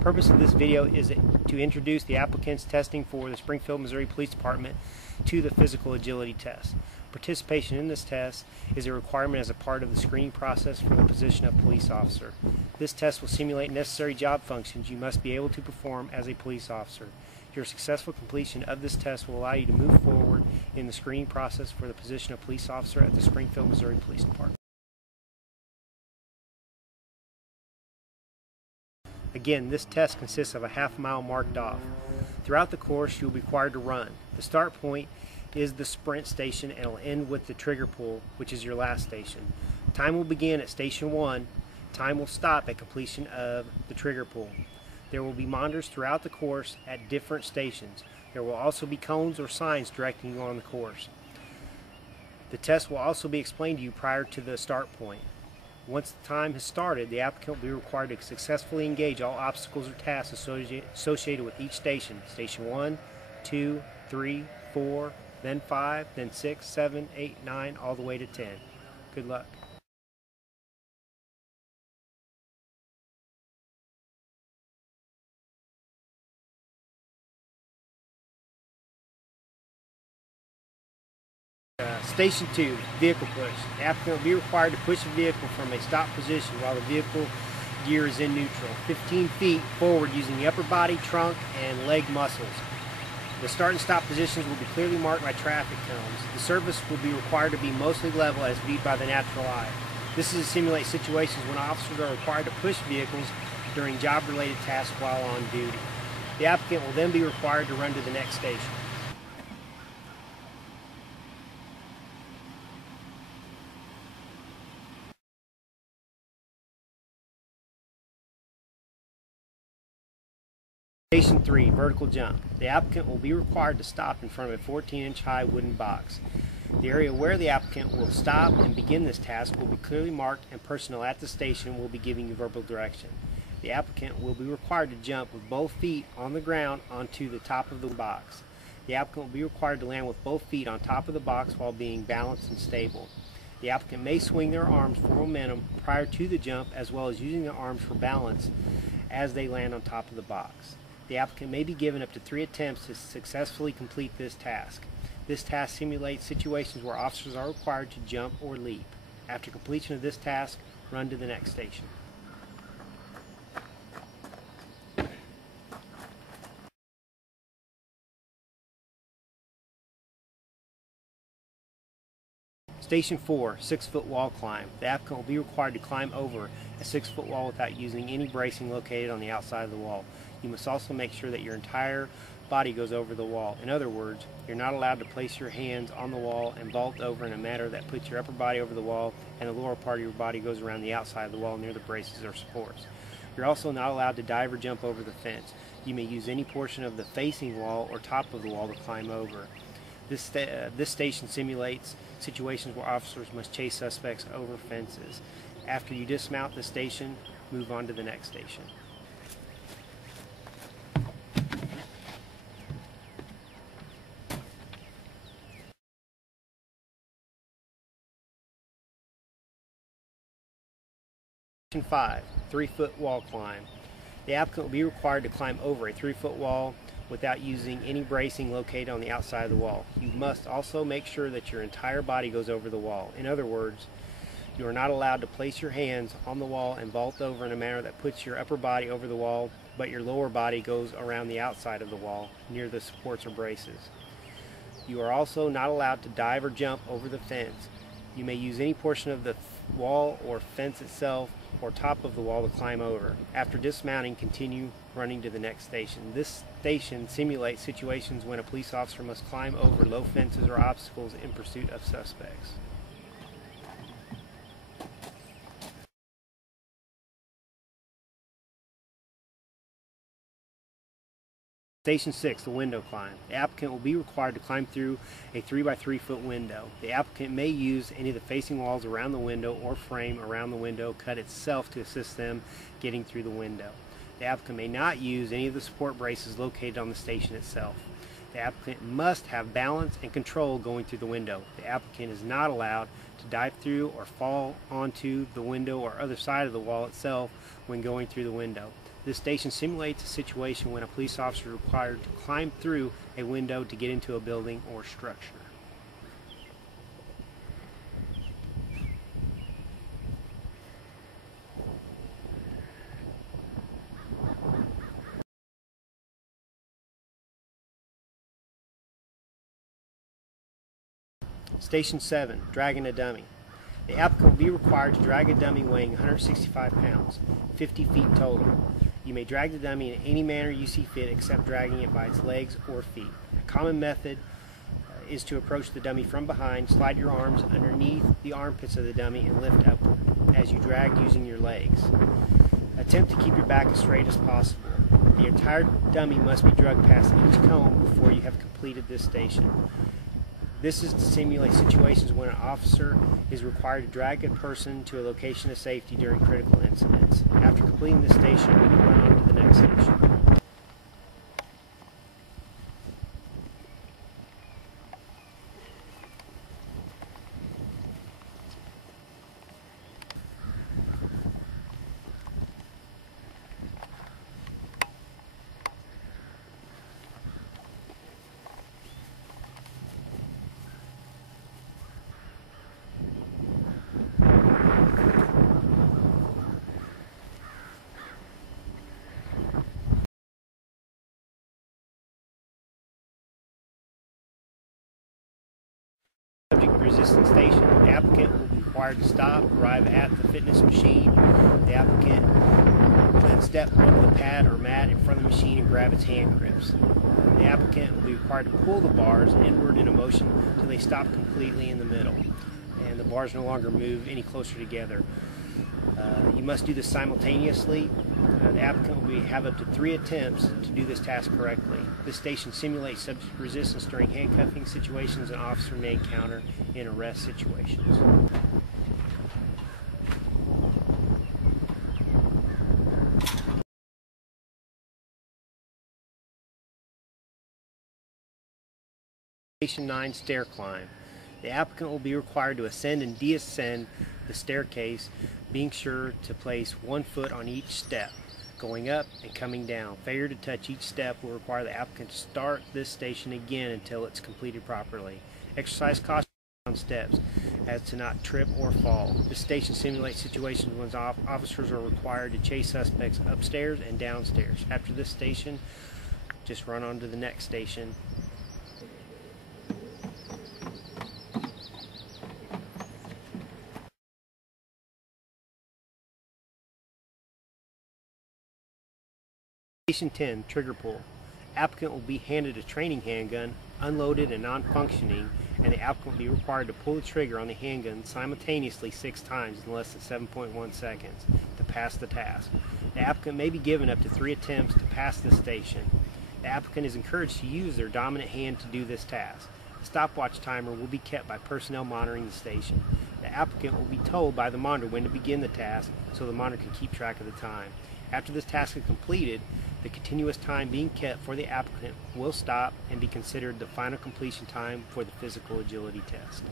The purpose of this video is to introduce the applicant's testing for the Springfield, Missouri Police Department to the physical agility test. Participation in this test is a requirement as a part of the screening process for the position of police officer. This test will simulate necessary job functions you must be able to perform as a police officer. Your successful completion of this test will allow you to move forward in the screening process for the position of police officer at the Springfield, Missouri Police Department. Again, this test consists of a half-mile marked off. Throughout the course, you'll be required to run. The start point is the sprint station and it'll end with the trigger pull, which is your last station. Time will begin at station 1. Time will stop at completion of the trigger pull. There will be monitors throughout the course at different stations. There will also be cones or signs directing you on the course. The test will also be explained to you prior to the start point. Once the time has started, the applicant will be required to successfully engage all obstacles or tasks associated with each station. Station 1, 2, 3, 4, then 5, then 6, 7, 8, 9, all the way to 10. Good luck. Station 2, vehicle push. The applicant will be required to push the vehicle from a stop position while the vehicle gear is in neutral, 15 feet forward using the upper body, trunk, and leg muscles. The start and stop positions will be clearly marked by traffic cones. The surface will be required to be mostly level as viewed by the natural eye. This is to simulate situations when officers are required to push vehicles during job-related tasks while on duty. The applicant will then be required to run to the next station. Station 3, vertical jump. The applicant will be required to stop in front of a 14-inch high wooden box. The area where the applicant will stop and begin this task will be clearly marked, and personnel at the station will be giving you verbal direction. The applicant will be required to jump with both feet on the ground onto the top of the box. The applicant will be required to land with both feet on top of the box while being balanced and stable. The applicant may swing their arms for momentum prior to the jump, as well as using their arms for balance as they land on top of the box. The applicant may be given up to 3 attempts to successfully complete this task. This task simulates situations where officers are required to jump or leap. After completion of this task, run to the next station. Station 4, 6-foot wall climb. The applicant will be required to climb over a 6-foot wall without using any bracing located on the outside of the wall. You must also make sure that your entire body goes over the wall. In other words, you're not allowed to place your hands on the wall and vault over in a manner that puts your upper body over the wall and the lower part of your body goes around the outside of the wall near the braces or supports. You're also not allowed to dive or jump over the fence. You may use any portion of the facing wall or top of the wall to climb over. This station simulates situations where officers must chase suspects over fences. After you dismount the station, move on to the next station. Station 5, 3-foot wall climb. The applicant will be required to climb over a 3-foot wall without using any bracing located on the outside of the wall. You must also make sure that your entire body goes over the wall. In other words, you are not allowed to place your hands on the wall and vault over in a manner that puts your upper body over the wall, but your lower body goes around the outside of the wall near the supports or braces. You are also not allowed to dive or jump over the fence. You may use any portion of the wall or fence itself or top of the wall to climb over. After dismounting, continue running to the next station. This station simulates situations when a police officer must climb over low fences or obstacles in pursuit of suspects. Station 6, the window climb. The applicant will be required to climb through a 3-by-3-foot window. The applicant may use any of the facing walls around the window or frame around the window cut itself to assist them getting through the window. The applicant may not use any of the support braces located on the station itself. The applicant must have balance and control going through the window. The applicant is not allowed to dive through or fall onto the window or other side of the wall itself when going through the window. This station simulates a situation when a police officer is required to climb through a window to get into a building or structure. Station 7, dragging a dummy. The applicant will be required to drag a dummy weighing 165 pounds, 50 feet total. You may drag the dummy in any manner you see fit except dragging it by its legs or feet. A common method is to approach the dummy from behind, slide your arms underneath the armpits of the dummy and lift upward as you drag using your legs. Attempt to keep your back as straight as possible. The entire dummy must be dragged past each cone before you have completed this station. This is to simulate situations when an officer is required to drag a person to a location of safety during critical incidents. After completing this station, we run on to the next station. Subject resistance station, the applicant will be required to stop, arrive at the fitness machine. The applicant will then step onto the pad or mat in front of the machine and grab its hand grips. The applicant will be required to pull the bars inward in a motion until they stop completely in the middle and the bars no longer move any closer together. You must do this simultaneously. The applicant will have up to 3 attempts to do this task correctly. This station simulates subject resistance during handcuffing situations an officer may encounter in arrest situations. Station 9, stair climb. The applicant will be required to ascend and descend the staircase, being sure to place 1 foot on each step, going up and coming down. Failure to touch each step will require the applicant to start this station again until it's completed properly. Exercise caution on steps as to not trip or fall. This station simulates situations when officers are required to chase suspects upstairs and downstairs. After this station, just run on to the next station. Station 10, trigger pull. Applicant will be handed a training handgun, unloaded and non-functioning, and the applicant will be required to pull the trigger on the handgun simultaneously 6 times in less than 7.1 seconds to pass the task. The applicant may be given up to 3 attempts to pass this station. The applicant is encouraged to use their dominant hand to do this task. The stopwatch timer will be kept by personnel monitoring the station. The applicant will be told by the monitor when to begin the task so the monitor can keep track of the time. After this task is completed, the continuous time being kept for the applicant will stop and be considered the final completion time for the physical agility test.